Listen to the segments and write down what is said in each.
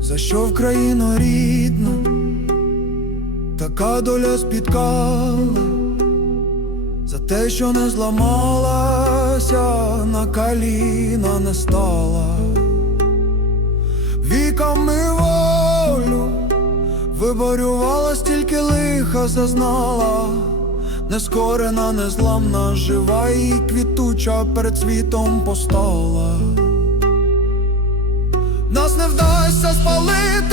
За що в країну рідна, така доля спіткала, за те, що не зламала зламалася, на коліна не стала. Віками волю виборювала, стільки лиха зазнала, нескорена, незламна, жива і квітуча перед світом постала. Нас не вдасться спалити,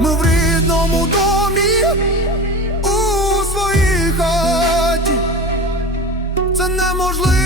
ми в рідному домі, у своїй хаті, це неможливо.